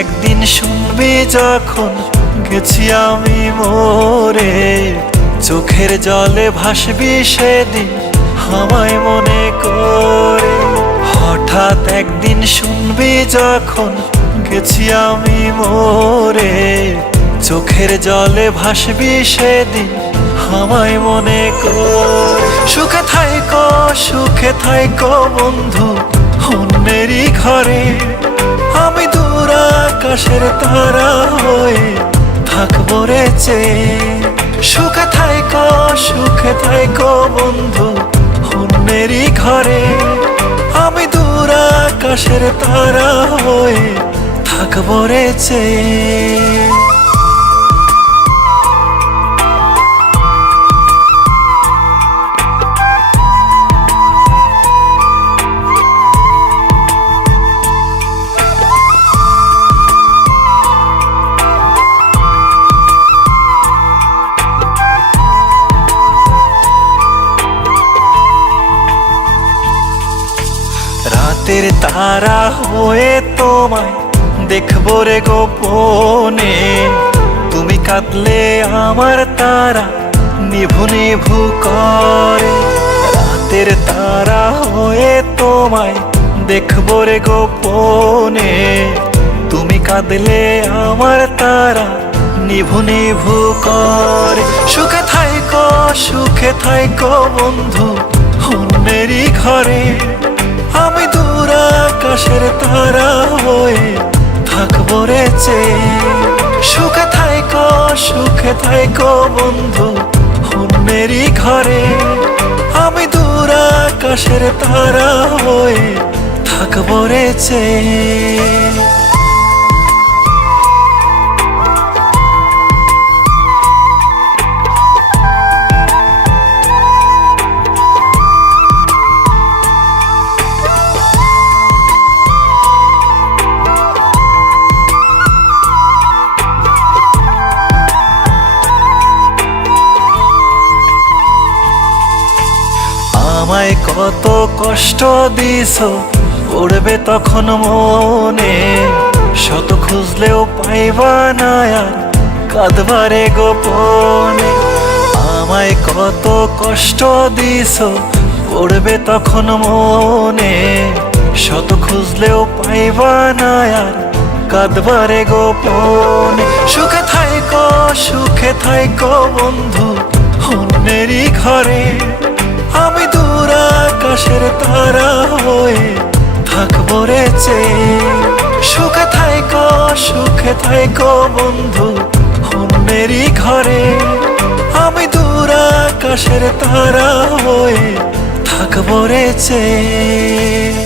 একদিন শুনবি যখন গেছি আমি মরে, চোখের জলে ভাসবি সেদিন আমায় মনে করে। হঠাৎ একদিন শুনবি যখন গেছি আমি মরে, চোখের জলে ভাসবি সেদিন আমায় মনে করে। সুখে থাইকো বন্ধু অন্যেরই ঘরে, আমি দূর আকাশের তারা হয়ে থাকবো রে চেয়ে। সুখে থাইকো বন্ধু অন্যেরই ঘরে, আমি দূর আকাশের তারা হয়ে থাকবো রে চেয়ে। রাতের তারা হয়ে তোমায় দেখবো রে গোপনে, তুমি কাঁদলে আমার তারা নিভু নিভু করে। রাতের তারা হয়ে তোমায় দেখবো রে গোপনে, তুমি কাঁদলে আমার তারা নিভু নিভু করে। সুখে থাইকো বন্ধু অন্যেরই ঘরে, আমি দূর আকাশের তারা হয়ে থাকবো রে চেয়ে। সুখে থাইকো বন্ধু অন্যেরই ঘরে, আমি দূর আকাশের তারা হয়ে থাকবো রে চেয়ে। আমায় কত কষ্ট দিছো পড়বে তখন মনে, শত খুঁজলেও পাইবা না আর কাঁদবারে গোপনে। আমায় কত কষ্ট দিছো পড়বে তখন মনে, শত খুঁজলেও পাইবা না আর কাঁদবারে গোপনে। সুখে থাইকো বন্ধু অন্যেরই ঘরে, আমি দূর আকাশের তারা হয়ে থাকবো রে চেয়ে। সুখে থাইকো বন্ধু অন্যেরই ঘরে, আমি দূর আকাশের তারা হয়ে থাকবো রে চেয়ে।